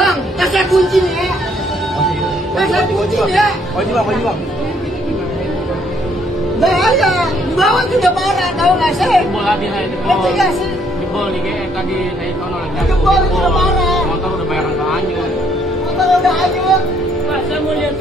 Bang, kasih kunci nih ya. Kasih kunci nih ya. Kunci bang. Bahaya, di bawah juga parah, tahu nggak sih? Bola di saya Ngerti nggak sih? jebol nih kayak tadi saya sono lagi. Jebol juga parah. Motor udah bayar ke hanyut. Motor udah hanyut. Pak, saya mau lihat